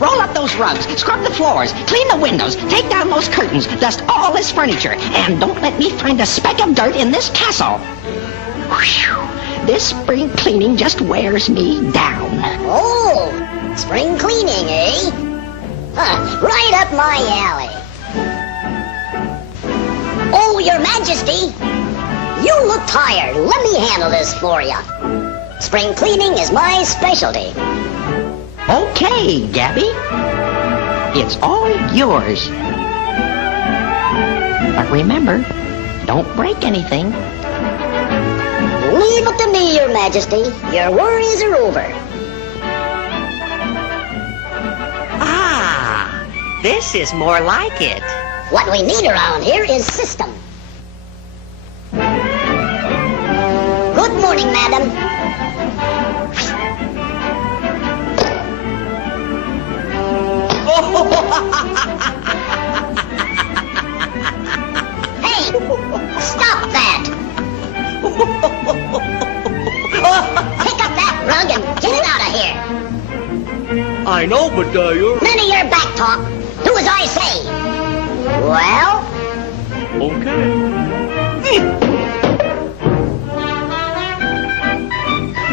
Roll up those rugs, scrub the floors, clean the windows, take down those curtains, dust all this furniture, and don't let me find a speck of dirt in this castle. Whew. This spring cleaning just wears me down. Oh, spring cleaning, eh? Right up my alley. Oh, Your Majesty, you look tired. Let me handle this for you. Spring cleaning is my specialty. Okay, Gabby. It's all yours. But remember, don't break anything. Leave it to me, Your Majesty. Your worries are over. Ah, this is more like it. What we need around here is system. Good morning, madam. Hey, stop that! Pick up that rug and get it out of here. I know, but you're... None of your back talk. Do as I say. Well? Okay.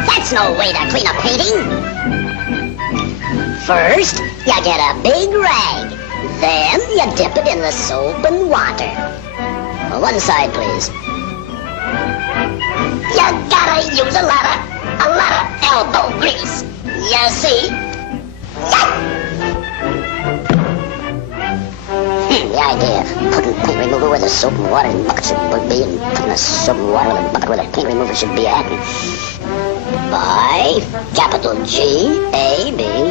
That's no way to clean a painting. First, you get a big rag. Then you dip it in the soap and water. One side, please. You gotta use a lot of elbow grease. You see? The idea, putting paint remover where the soap and water and bucket should be, and putting the soap and water in the bucket where the paint remover should be at. By capital G-A-B-B-Y.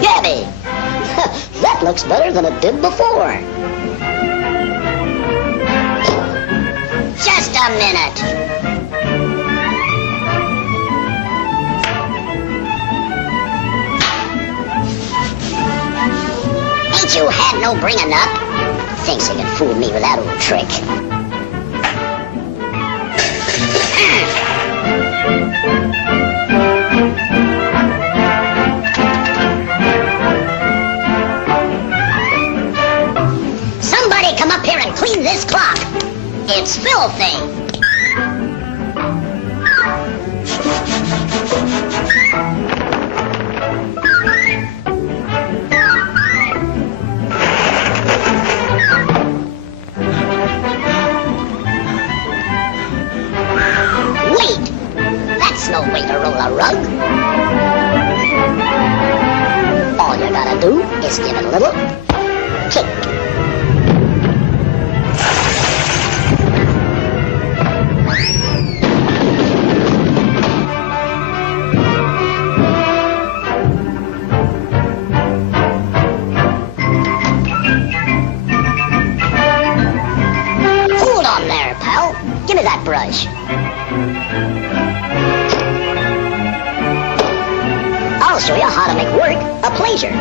Gabby! That looks better than it did before. Just a minute. Ain't you had no bringing up? Thinks he can fool me with that old trick. Somebody come up here and clean this clock. It's filthy. Wait! That's no way to roll a rug. All you gotta do is give it a little kick. Hold on there, pal. Give me that brush. I'll show you how to make work a pleasure.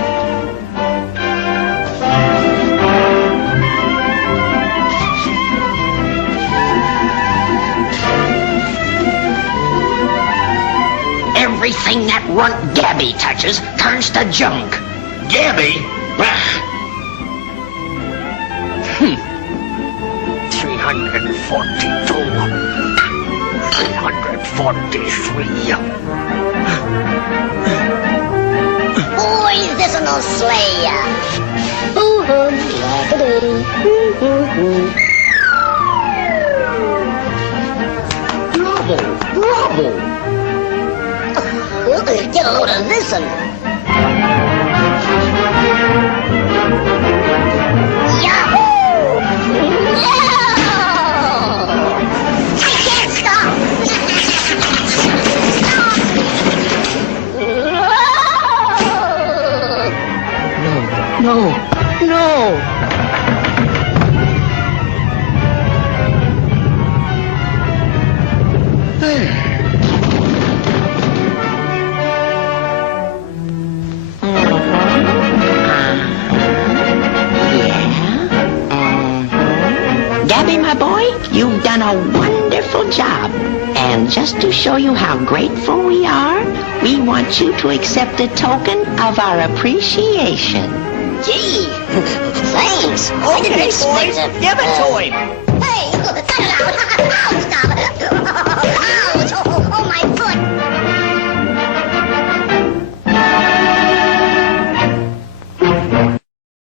Everything that runt Gabby touches turns to junk. Gabby? 342. 343. Boys, this'll no slay ya. Ooh-hoo, like-a-doodle. Bravo! Bravo! Get a load of this one. Yahoo! I can't stop! No, no. Gabby, my boy, you've done a wonderful job. And just to show you how grateful we are, we want you to accept a token of our appreciation. Gee, thanks. I didn't Okay, expect boys, give it to him. Hey, cut it out. Stop.